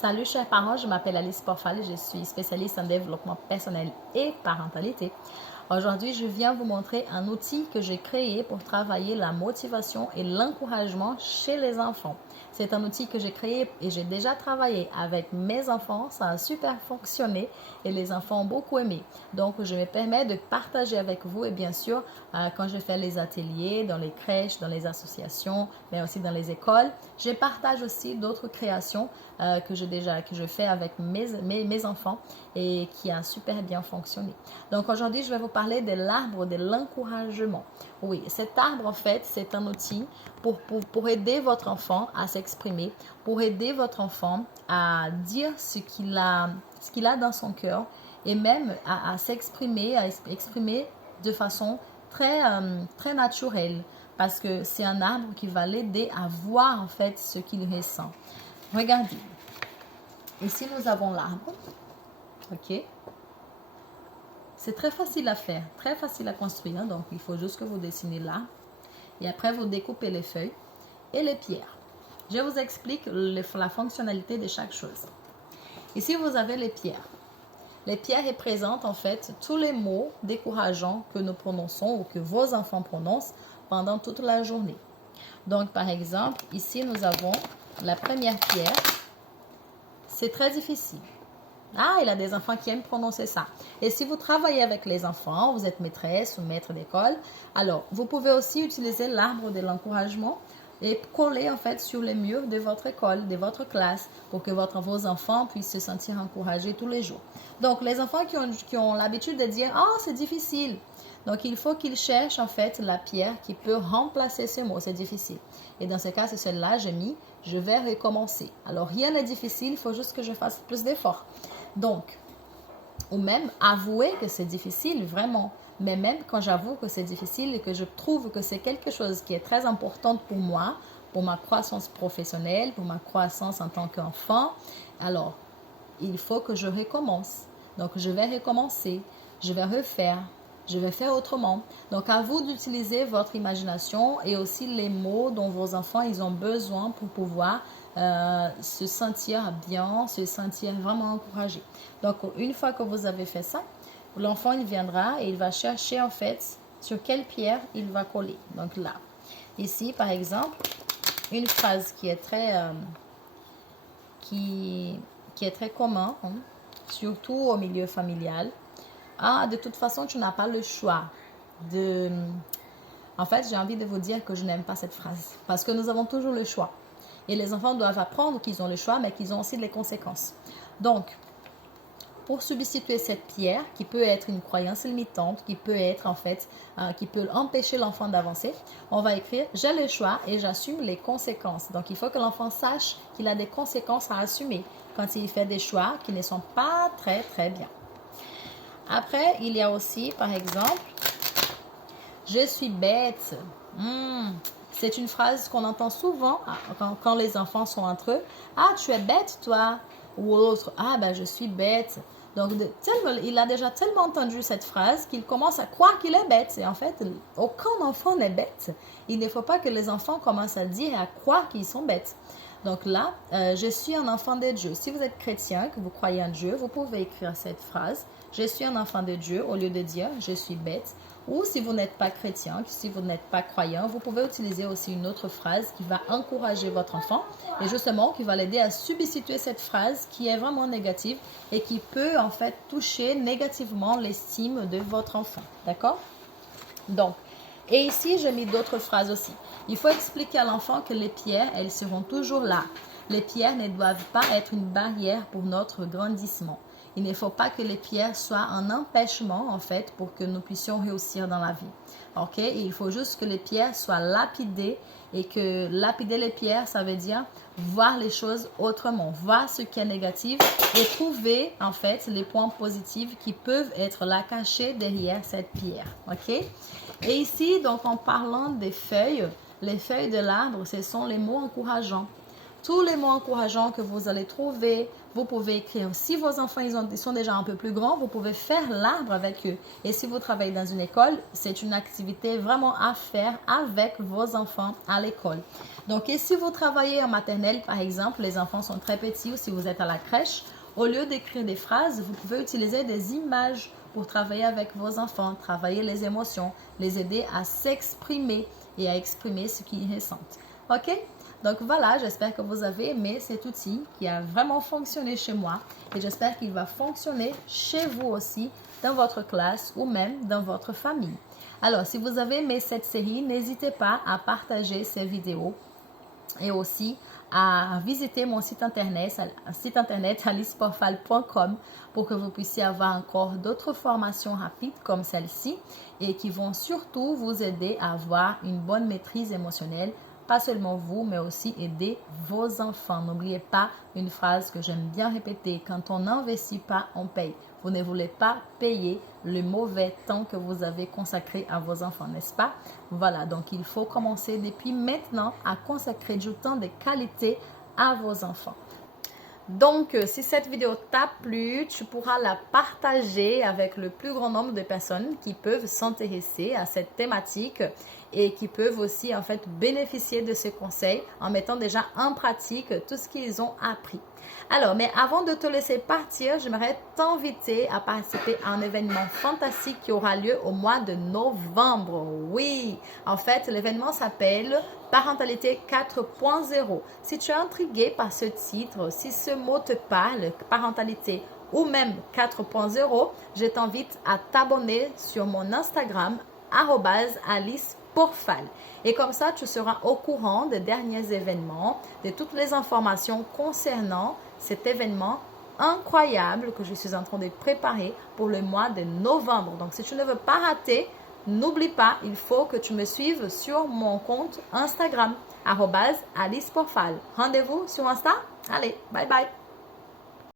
Salut chers parents, je m'appelle Alice Porfal, je suis spécialiste en développement personnel et parentalité. Aujourd'hui, je viens vous montrer un outil que j'ai créé pour travailler la motivation et l'encouragement chez les enfants. C'est un outil que j'ai créé et j'ai déjà travaillé avec mes enfants. Ça a super fonctionné et les enfants ont beaucoup aimé. Donc, je me permets de partager avec vous et bien sûr, quand je fais les ateliers dans les crèches, dans les associations, mais aussi dans les écoles, je partage aussi d'autres créations que je fais avec mes enfants et qui a super bien fonctionné. Donc aujourd'hui, je vais vous parler de l'arbre de l'encouragement. Oui, cet arbre en fait, c'est un outil pour aider votre enfant à s'exprimer, pour aider votre enfant à dire ce qu'il a dans son cœur et même à s'exprimer, à exprimer de façon très naturelle parce que c'est un arbre qui va l'aider à voir en fait ce qu'il ressent. Regardez, ici nous avons l'arbre, ok? C'est très facile à faire, très facile à construire, donc il faut juste que vous dessinez l'arbre et après vous découpez les feuilles et les pierres. Je vous explique la fonctionnalité de chaque chose. Ici vous avez les pierres. Les pierres représentent en fait tous les mots décourageants que nous prononçons ou que vos enfants prononcent pendant toute la journée. Donc par exemple, ici nous avons la première pierre. C'est très difficile. Ah, il y a des enfants qui aiment prononcer ça. Et si vous travaillez avec les enfants, vous êtes maîtresse ou maître d'école, alors vous pouvez aussi utiliser l'arbre de l'encouragement et coller en fait sur les murs de votre école, de votre classe, pour que vos enfants puissent se sentir encouragés tous les jours. Donc, les enfants qui ont l'habitude de dire « Ah, c'est difficile », donc il faut qu'ils cherchent en fait la pierre qui peut remplacer ce mot, c'est difficile. Et dans ce cas, c'est celle-là, j'ai mis « Je vais recommencer ». Alors, rien n'est difficile, il faut juste que je fasse plus d'efforts. Donc, ou même avouer que c'est difficile, vraiment. Mais même quand j'avoue que c'est difficile et que je trouve que c'est quelque chose qui est très important pour moi, pour ma croissance professionnelle, pour ma croissance en tant qu'enfant, alors il faut que je recommence. Donc, je vais recommencer, je vais refaire, je vais faire autrement. Donc, à vous d'utiliser votre imagination et aussi les mots dont vos enfants ils ont besoin pour pouvoir se sentir bien, se sentir vraiment encouragé. Donc, une fois que vous avez fait ça, l'enfant il viendra et il va chercher en fait sur quelle pierre il va coller. Donc là, ici par exemple, une phrase qui est très commun, hein, surtout au milieu familial. Ah, de toute façon, tu n'as pas le choix de... En fait, j'ai envie de vous dire que je n'aime pas cette phrase parce que nous avons toujours le choix. Et les enfants doivent apprendre qu'ils ont le choix, mais qu'ils ont aussi les conséquences. Donc, pour substituer cette pierre, qui peut être une croyance limitante, qui peut être en fait, qui peut empêcher l'enfant d'avancer, on va écrire « J'ai le choix et j'assume les conséquences ». Donc, il faut que l'enfant sache qu'il a des conséquences à assumer quand il fait des choix qui ne sont pas très bien. Après, il y a aussi, par exemple, « Je suis bête ». C'est une phrase qu'on entend souvent quand les enfants sont entre eux. « Ah, tu es bête, toi ?» Ou l'autre, « Ah, ben, je suis bête. » Donc, il a déjà tellement entendu cette phrase qu'il commence à croire qu'il est bête. Et en fait, aucun enfant n'est bête. Il ne faut pas que les enfants commencent à dire et à croire qu'ils sont bêtes. Donc là, je suis un enfant de Dieu. Si vous êtes chrétien, que vous croyez en Dieu, vous pouvez écrire cette phrase. Je suis un enfant de Dieu au lieu de dire je suis bête. Ou si vous n'êtes pas chrétien, si vous n'êtes pas croyant, vous pouvez utiliser aussi une autre phrase qui va encourager votre enfant et justement qui va l'aider à substituer cette phrase qui est vraiment négative et qui peut en fait toucher négativement l'estime de votre enfant. D'accord? Donc, et ici, j'ai mis d'autres phrases aussi. Il faut expliquer à l'enfant que les pierres, elles seront toujours là. Les pierres ne doivent pas être une barrière pour notre grandissement. Il ne faut pas que les pierres soient un empêchement, en fait, pour que nous puissions réussir dans la vie. OK? Et il faut juste que les pierres soient lapidées et que lapider les pierres, ça veut dire voir les choses autrement, voir ce qui est négatif et trouver, en fait, les points positifs qui peuvent être là cachés derrière cette pierre. OK? Et ici, donc, en parlant des feuilles, les feuilles de l'arbre, ce sont les mots encourageants. tous les mots encourageants que vous allez trouver. Vous pouvez écrire. Si vos enfants ils sont déjà un peu plus grands, vous pouvez faire l'arbre avec eux. Et si vous travaillez dans une école, c'est une activité vraiment à faire avec vos enfants à l'école. Donc, et si vous travaillez en maternelle, par exemple, les enfants sont très petits ou si vous êtes à la crèche, au lieu d'écrire des phrases, vous pouvez utiliser des images pour travailler avec vos enfants, travailler les émotions, les aider à s'exprimer et à exprimer ce qu'ils ressentent. OK? Donc voilà, j'espère que vous avez aimé cet outil qui a vraiment fonctionné chez moi et j'espère qu'il va fonctionner chez vous aussi, dans votre classe ou même dans votre famille. Alors, si vous avez aimé cette série, n'hésitez pas à partager ces vidéos et aussi à visiter mon site internet aliceporfal.com pour que vous puissiez avoir encore d'autres formations rapides comme celle-ci et qui vont surtout vous aider à avoir une bonne maîtrise émotionnelle. Pas seulement vous, mais aussi aider vos enfants. N'oubliez pas une phrase que j'aime bien répéter. Quand on n'investit pas, on paye. Vous ne voulez pas payer le mauvais temps que vous avez consacré à vos enfants, n'est-ce pas? Voilà, donc il faut commencer depuis maintenant à consacrer du temps de qualité à vos enfants. Donc, si cette vidéo t'a plu, tu pourras la partager avec le plus grand nombre de personnes qui peuvent s'intéresser à cette thématique et qui peuvent aussi en fait bénéficier de ces conseils en mettant déjà en pratique tout ce qu'ils ont appris. Alors, mais avant de te laisser partir, j'aimerais t'inviter à participer à un événement fantastique qui aura lieu au mois de novembre. Oui, en fait, l'événement s'appelle Parentalité 4.0. Si tu es intrigué par ce titre, si ce mot te parle, parentalité ou même 4.0, je t'invite à t'abonner sur mon Instagram @aliceporfal. Et comme ça, tu seras au courant des derniers événements, de toutes les informations concernant cet événement incroyable que je suis en train de préparer pour le mois de novembre. Donc, si tu ne veux pas rater, n'oublie pas, il faut que tu me suives sur mon compte Instagram @aliceporfal. Rendez-vous sur Insta. Allez, bye bye.